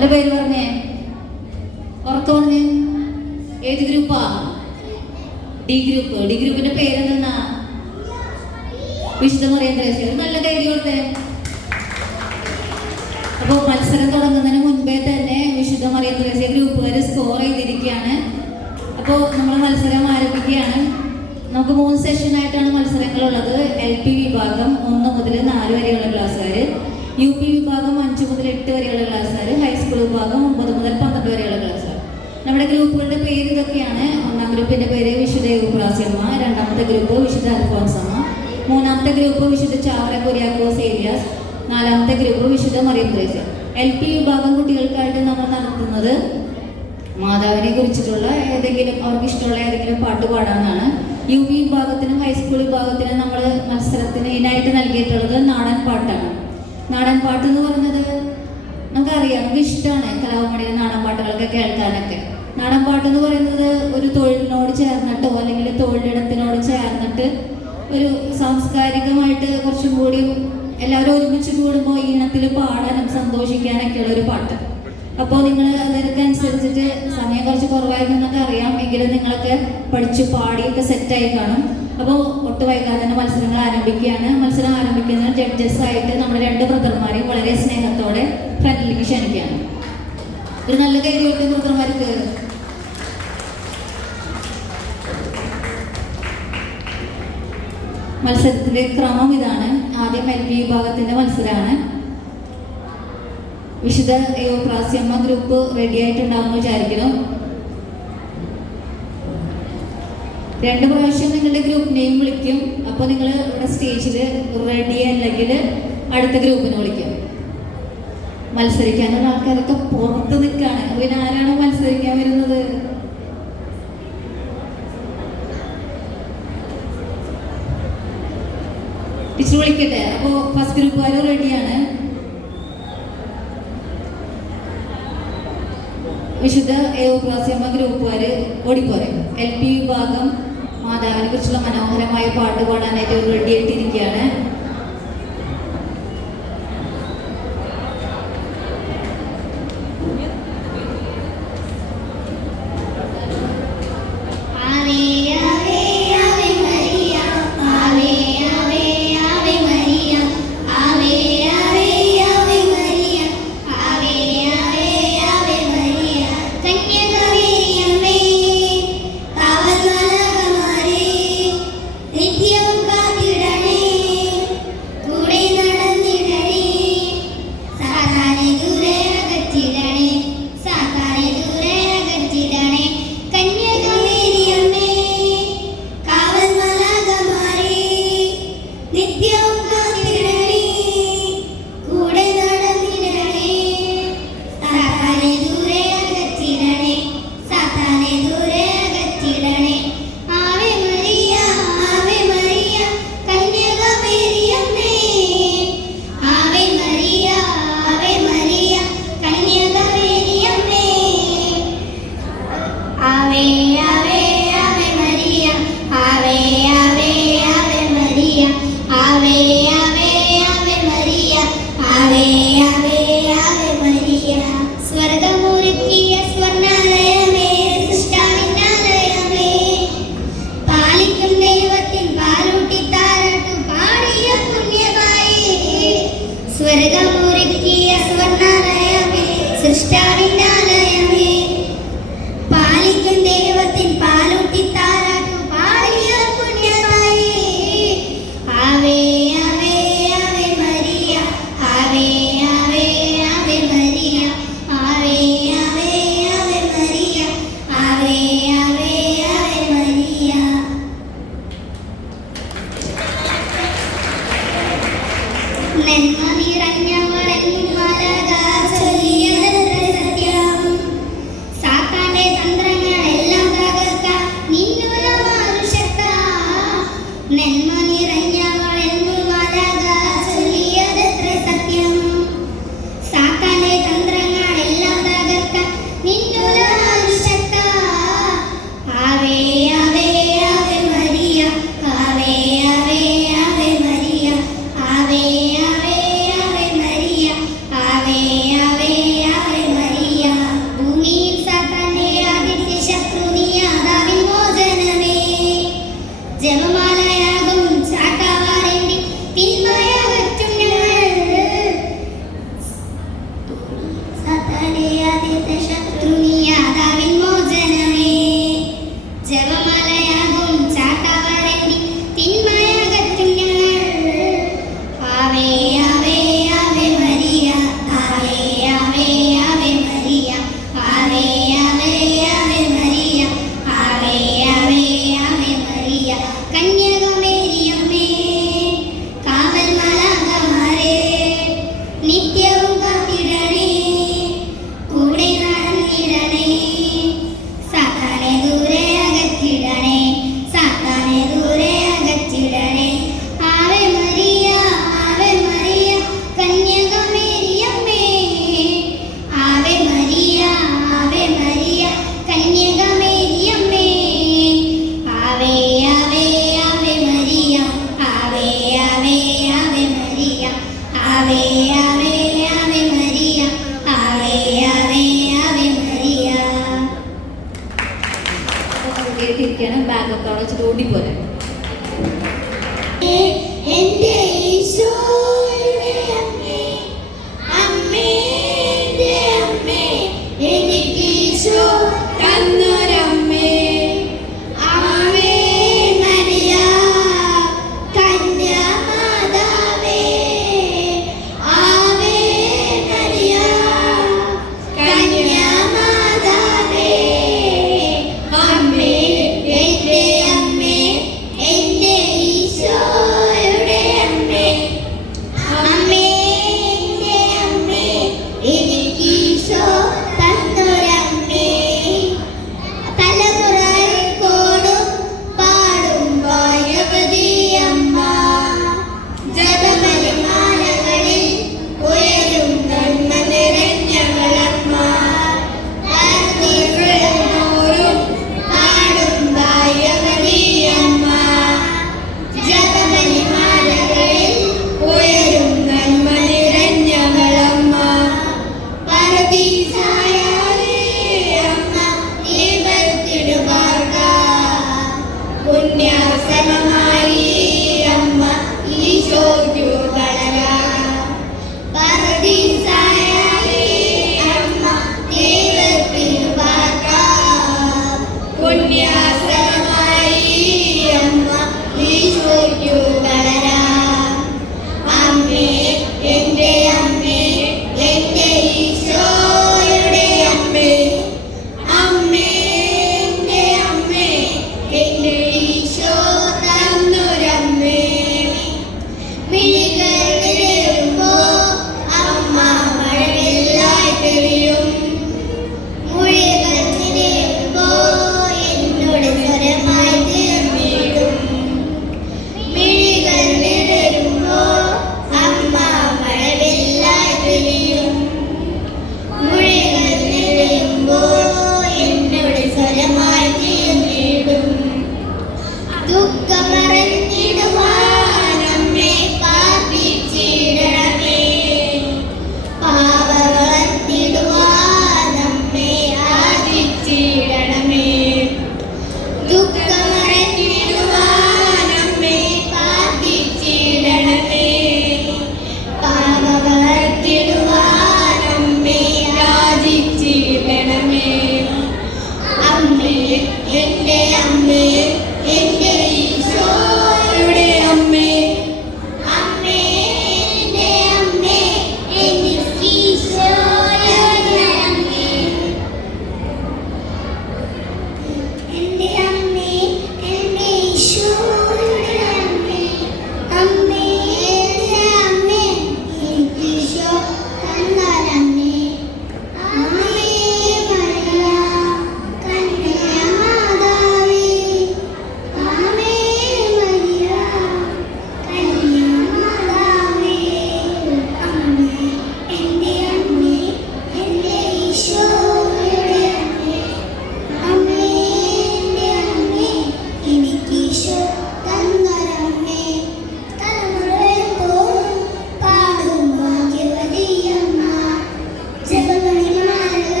മോനെ പേര് പറഞ്ഞേ. ഉറക്കം പറഞ്ഞേ ഏത് ഗ്രൂപ്പാ? D group. ഡി ഗ്രൂപ്പിന്റെ പേരെന്തെന്നാ? വിശുദ്ധ ഒരു നല്ല കൈ കൊടുത്തേ. അപ്പോൾ മത്സരം തുടങ്ങുന്നതിന് മുൻപേ തന്നെ വിശുദ്ധ മറിയം ഗ്രൂപ്പുകാര് സ്കോർ ചെയ്തിരിക്കുകയാണ്. അപ്പോൾ നമ്മൾ മത്സരം ആരംഭിക്കുകയാണ്. നമുക്ക് മൂന്ന് സെഷനായിട്ടാണ് മത്സരങ്ങളുള്ളത്. എൽ പി വിഭാഗം ഒന്ന് മുതൽ നാല് വരെയുള്ള ക്ലാസ്സുകാർ യു പി വിഭാഗം അഞ്ച് മുതൽ എട്ട് വരെയുള്ള ക്ലാസ്സുകാർ വിഭാഗം ഒമ്പത് മുതൽ പന്ത്രണ്ട് വരെയുള്ള ക്ലാസ് നമ്മുടെ ഗ്രൂപ്പുകളുടെ പേര് ഇതൊക്കെയാണ്. ഒന്നാം ഗ്രൂപ്പിന്റെ പേര് വിശുദ്ധ യുവപ്രാസ്യമ്മ രണ്ടാമത്തെ ഗ്രൂപ്പ് വിശുദ്ധ അൽഫോൻസമ്മ മൂന്നാമത്തെ ഗ്രൂപ്പ് വിശുദ്ധ ചാവറ കുര്യാക്കോസ് ഏരിയാസ് നാലാമത്തെ ഗ്രൂപ്പ് വിശുദ്ധ മറിയം ത്രേസ്യ. എൽ പി വിഭാഗം കുട്ടികൾക്കായിട്ട് നമ്മൾ നടത്തുന്നത് മാതാവിനെ കുറിച്ചിട്ടുള്ള ഏതെങ്കിലും അവർക്ക് ഇഷ്ടമുള്ള ഏതെങ്കിലും പാട്ട് പാടാനാണ്. യു പി വിഭാഗത്തിനും ഹൈസ്കൂൾ വിഭാഗത്തിനും നമ്മൾ മത്സരത്തിന് ഇതിനായിട്ട് നൽകിയിട്ടുള്ളത് നാടൻ പാട്ടാണ്. നാടൻ പാട്ട് എന്ന് പറഞ്ഞത് നമുക്കറിയാം നമുക്ക് ഇഷ്ടമാണ് കലാഭമണിയുടെ നാടൻ പാട്ടുകളൊക്കെ കേൾക്കാനൊക്കെ. നാടൻ പാട്ട് എന്ന് പറയുന്നത് ഒരു തൊഴിലിനോട് ചേർന്നിട്ടോ അല്ലെങ്കിൽ തൊഴിലിടത്തിനോട് ചേർന്നിട്ട് ഒരു സാംസ്കാരികമായിട്ട് കുറച്ചും കൂടി എല്ലാവരും ഒരുമിച്ച് കൂടുമ്പോൾ ഈണത്തിൽ പാടാനും സന്തോഷിക്കാനൊക്കെയുള്ള ഒരു പാട്ട്. അപ്പോൾ നിങ്ങൾ അതിനനുസരിച്ചിട്ട് സമയം കുറച്ച് കുറവായിരുന്നൊക്കെ അറിയാം. എങ്കിലും നിങ്ങളൊക്കെ പഠിച്ചു പാടിയൊക്കെ സെറ്റായി കാണും. അപ്പോൾ ഒട്ട് വൈകാതെ തന്നെ മത്സരങ്ങൾ ആരംഭിക്കുകയാണ്. മത്സരം ആരംഭിക്കുന്ന ജഡ്ജസ് ആയിട്ട് നമ്മുടെ രണ്ട് ബ്രദർമാരെയും വളരെ സ്നേഹത്തോടെ ഫ്രണ്ടിലേക്ക് ക്ഷണിക്കുകയാണ്. ഒരു നല്ല കൈകൊണ്ട് ബ്രദർമാർ കയറും മത്സരത്തിന്റെ ക്രമം ഇതാണ്. ആദ്യം എൽ പി വിഭാഗത്തിന്റെ മത്സരമാണ്. വിശുദ്ധ പ്രാസ്യമ്മ ഗ്രൂപ്പ് റെഡി ആയിട്ടുണ്ടാവുമെന്ന് വിചാരിക്കുന്നു. രണ്ട് പ്രാവശ്യം നിങ്ങളുടെ ഗ്രൂപ്പ് നെയിം വിളിക്കും. അപ്പോൾ നിങ്ങൾ ഇവിടെ സ്റ്റേജിൽ റെഡി അല്ലെങ്കിൽ അടുത്ത ഗ്രൂപ്പിനെ വിളിക്കും. മത്സരിക്കാനുള്ള ആൾക്കാരൊക്കെ പുറത്ത് നിൽക്കുകയാണ് പിന്നെ ആരാണ് മത്സരിക്കാൻ വരുന്നത്? ടീച്ചർ വിളിക്കട്ടെ. അപ്പോൾ ഫസ്റ്റ് ഗ്രൂപ്പുകാർ റെഡിയാണ് വിശുദ്ധ ക്ലാസ് ഗ്രൂപ്പുകാർ ഓടിപ്പോരെ. എൽ പി വിഭാഗം മാതാവിനെ കുറിച്ചുള്ള മനോഹരമായ പാട്ട് പാടാനായിട്ട് ready men need any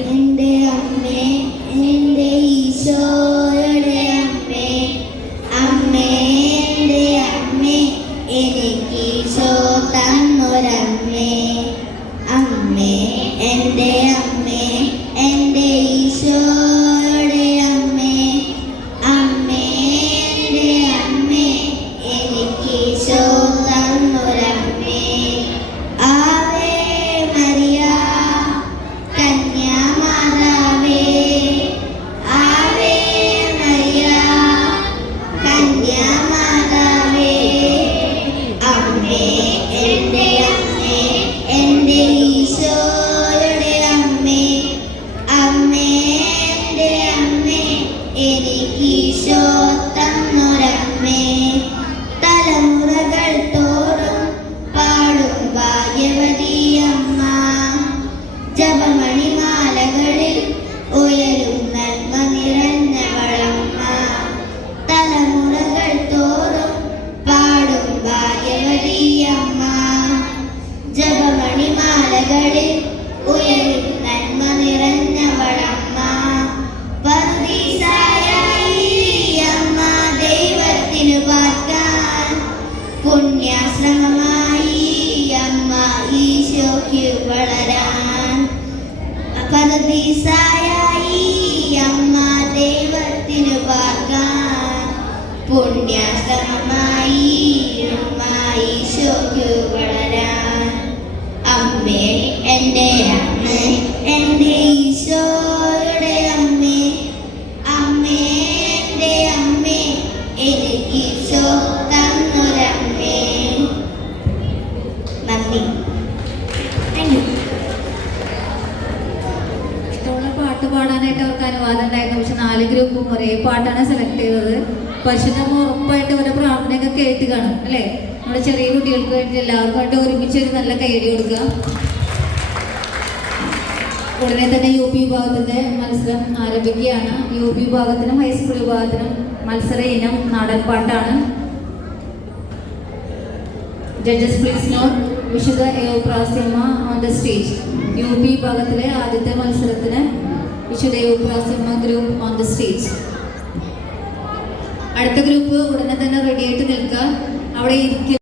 എൻ്റെ ഒരേ പാട്ടാണ് സെലക്ട് ചെയ്തത്. പക്ഷെ നമ്മൾ ഉറപ്പായിട്ട് അവരുടെ പ്രാർത്ഥനയൊക്കെ കേട്ട് കാണും അല്ലേ? നമ്മുടെ ചെറിയ കുട്ടികൾക്ക് വേണ്ടി എല്ലാവർക്കും ആയിട്ട് ഒരുമിച്ച് ഒരു നല്ല കൈയടി കൊടുക്കുക. ഉടനെ തന്നെ യു പി വിഭാഗത്തിന്റെ മത്സരം ആരംഭിക്കുകയാണ്. യു പി വിഭാഗത്തിനും ഹൈസ്കൂൾ വിഭാഗത്തിനും മത്സര ഇനം നാടൻ പാട്ടാണ്. ജഡ്ജസ് പ്ലീസ് നോട്ട് വിശുദ്ധ Euphrasiamma on the stage U P വിഭാഗത്തിലെ ആദ്യത്തെ മത്സരത്തിന് വിശുദ്ധ Euphrasiamma group on the stage അടുത്ത ഗ്രൂപ്പ് ഉടനെ തന്നെ റെഡിയായിട്ട് നിൽക്കുക. അവിടെ ഇരിക്കുക